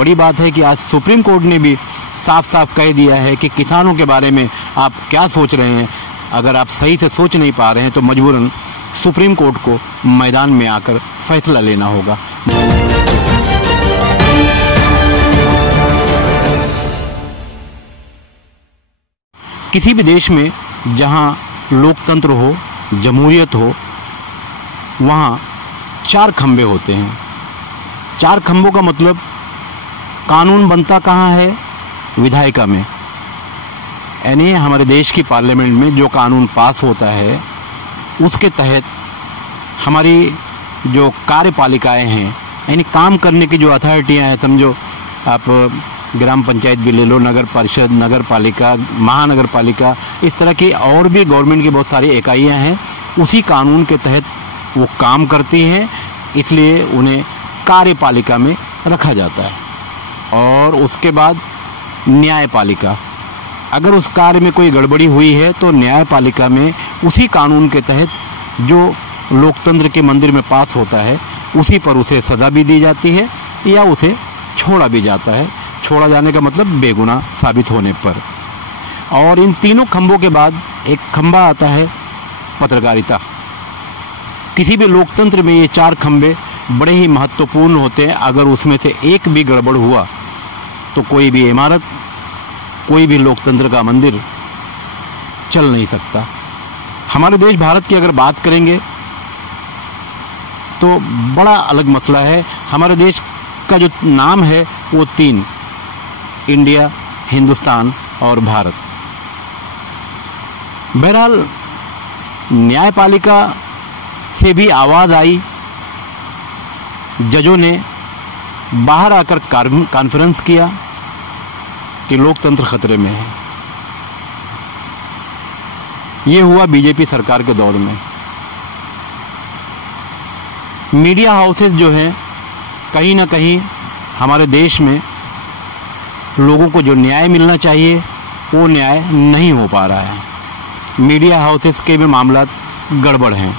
बड़ी बात है कि आज सुप्रीम कोर्ट ने भी साफ साफ कह दिया है कि किसानों के बारे में आप क्या सोच रहे हैं। अगर आप सही से सोच नहीं पा रहे हैं तो मजबूरन सुप्रीम कोर्ट को मैदान में आकर फैसला लेना होगा। किसी भी देश में जहां लोकतंत्र हो, जमहूरियत हो, वहां 4 खंभे होते हैं। 4 खंभों का मतलब कानून बनता कहाँ है? विधायिका में, यानी हमारे देश की पार्लियामेंट में जो कानून पास होता है उसके तहत हमारी जो कार्यपालिकाएं हैं, यानी काम करने की जो अथॉरिटियां हैं, समझो आप ग्राम पंचायत भी ले लो, नगर परिषद, नगर पालिका, महानगर पालिका, इस तरह की और भी गवर्नमेंट की बहुत सारी इकाइयां हैं, उसी कानून के तहत वो काम करती हैं, इसलिए उन्हें कार्यपालिका में रखा जाता है। और उसके बाद न्यायपालिका, अगर उस कार्य में कोई गड़बड़ी हुई है तो न्यायपालिका में उसी कानून के तहत जो लोकतंत्र के मंदिर में पास होता है उसी पर उसे सज़ा भी दी जाती है या उसे छोड़ा भी जाता है। छोड़ा जाने का मतलब बेगुनाह साबित होने पर। और इन तीनों खंभों के बाद एक खंभा आता है पत्रकारिता। किसी भी लोकतंत्र में ये 4 खंभे बड़े ही महत्वपूर्ण होते हैं। अगर उसमें से एक भी गड़बड़ हुआ तो कोई भी इमारत, कोई भी लोकतंत्र का मंदिर चल नहीं सकता। हमारे देश भारत की अगर बात करेंगे तो बड़ा अलग मसला है। हमारे देश का जो नाम है वो 3, इंडिया, हिंदुस्तान और भारत। बहरहाल न्यायपालिका से भी आवाज़ आई, जजों ने बाहर आकर कॉन्फ्रेंस किया कि लोकतंत्र खतरे में है। ये हुआ बीजेपी सरकार के दौर में। मीडिया हाउसेस जो हैं, कहीं ना कहीं हमारे देश में लोगों को जो न्याय मिलना चाहिए वो न्याय नहीं हो पा रहा है। मीडिया हाउसेस के भी मामला गड़बड़ हैं।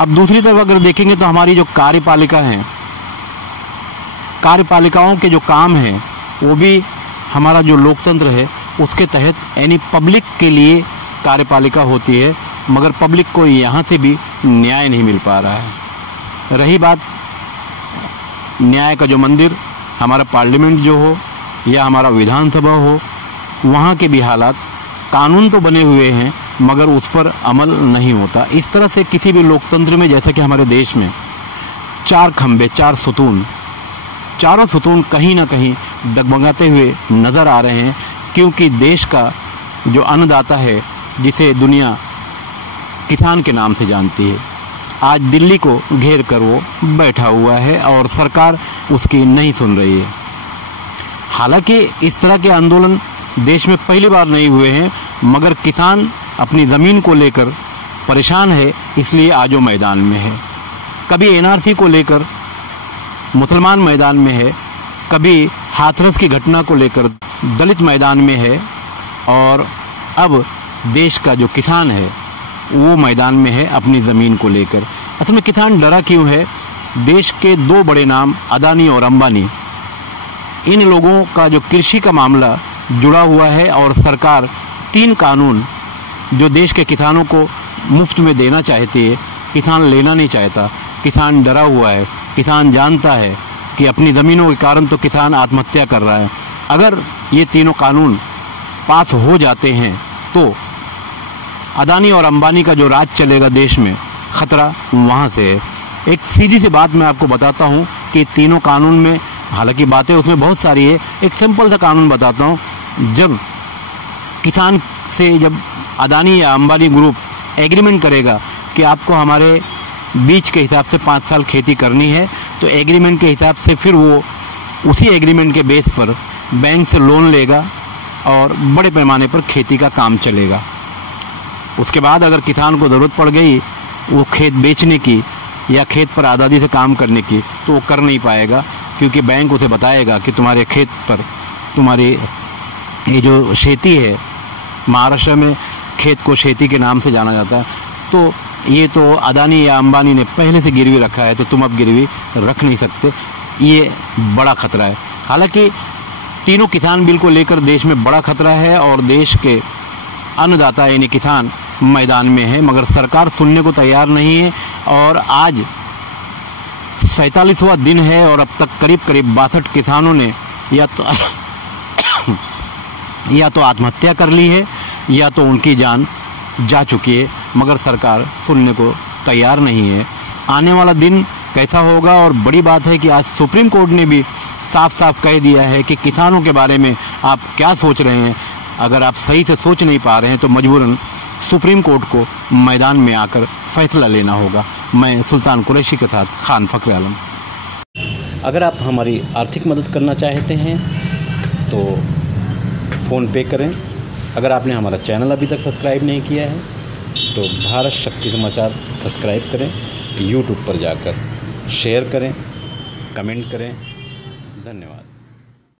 अब दूसरी तरफ अगर देखेंगे तो हमारी जो कार्यपालिका हैं, कार्यपालिकाओं के जो काम हैं वो भी हमारा जो लोकतंत्र है उसके तहत, यानी पब्लिक के लिए कार्यपालिका होती है, मगर पब्लिक को यहाँ से भी न्याय नहीं मिल पा रहा है। रही बात न्याय का जो मंदिर, हमारा पार्लियामेंट जो हो या हमारा विधानसभा हो, वहाँ के भी हालात, कानून तो बने हुए हैं मगर उस पर अमल नहीं होता। इस तरह से किसी भी लोकतंत्र में, जैसा कि हमारे देश में 4 खंभे, 4 सुतून, चारों सुतून कहीं ना कहीं डगमगाते हुए नज़र आ रहे हैं, क्योंकि देश का जो अन्नदाता है, जिसे दुनिया किसान के नाम से जानती है, आज दिल्ली को घेर कर वो बैठा हुआ है और सरकार उसकी नहीं सुन रही है। हालांकि इस तरह के आंदोलन देश में पहली बार नहीं हुए हैं, मगर किसान अपनी ज़मीन को लेकर परेशान है, इसलिए आज वो मैदान में है। कभी एनआरसी को लेकर मुसलमान मैदान में है, कभी हाथरस की घटना को लेकर दलित मैदान में है, और अब देश का जो किसान है वो मैदान में है अपनी ज़मीन को लेकर। असल में किसान डरा क्यों है? देश के 2 बड़े नाम अदानी और अंबानी, इन लोगों का जो कृषि का मामला जुड़ा हुआ है और सरकार 3 कानून जो देश के किसानों को मुफ्त में देना चाहती है, किसान लेना नहीं चाहता। किसान डरा हुआ है, किसान जानता है कि अपनी ज़मीनों के कारण तो किसान आत्महत्या कर रहा है। अगर ये तीनों कानून पास हो जाते हैं तो अदानी और अंबानी का जो राज चलेगा देश में, ख़तरा वहाँ से है। एक सीधी सी बात मैं आपको बताता हूँ कि तीनों कानून में, हालांकि बातें उसमें बहुत सारी है, एक सिंपल सा कानून बताता हूँ। जब किसान से जब अदानी या अंबानी ग्रुप एग्रीमेंट करेगा कि आपको हमारे बीच के हिसाब से 5 साल खेती करनी है, तो एग्रीमेंट के हिसाब से फिर वो उसी एग्रीमेंट के बेस पर बैंक से लोन लेगा और बड़े पैमाने पर खेती का काम चलेगा। उसके बाद अगर किसान को ज़रूरत पड़ गई वो खेत बेचने की या खेत पर आज़ादी से काम करने की, तो वो कर नहीं पाएगा, क्योंकि बैंक उसे बताएगा कि तुम्हारे खेत पर, तुम्हारी ये जो खेती है, महाराष्ट्र में खेत को खेती के नाम से जाना जाता है, तो ये तो अदानी या अंबानी ने पहले से गिरवी रखा है, तो तुम अब गिरवी रख नहीं सकते। ये बड़ा खतरा है। हालांकि तीनों किसान बिल को लेकर देश में बड़ा खतरा है और देश के अन्नदाता यानी किसान मैदान में है, मगर सरकार सुनने को तैयार नहीं है। और आज 47वां दिन है और अब तक करीब 62 किसानों ने या तो आत्महत्या कर ली है या तो उनकी जान जा चुकी है, मगर सरकार सुनने को तैयार नहीं है। आने वाला दिन कैसा होगा? और बड़ी बात है कि आज सुप्रीम कोर्ट ने भी साफ साफ कह दिया है कि किसानों के बारे में आप क्या सोच रहे हैं। अगर आप सही से सोच नहीं पा रहे हैं तो मजबूरन सुप्रीम कोर्ट को मैदान में आकर फैसला लेना होगा। मैं सुल्तान कुरैशी के साथ खान फखर आलम। अगर आप हमारी आर्थिक मदद करना चाहते हैं तो फ़ोन पे करें। अगर आपने हमारा चैनल अभी तक सब्सक्राइब नहीं किया है तो भारत शक्ति समाचार सब्सक्राइब करें, यूट्यूब पर जाकर शेयर करें, कमेंट करें। धन्यवाद।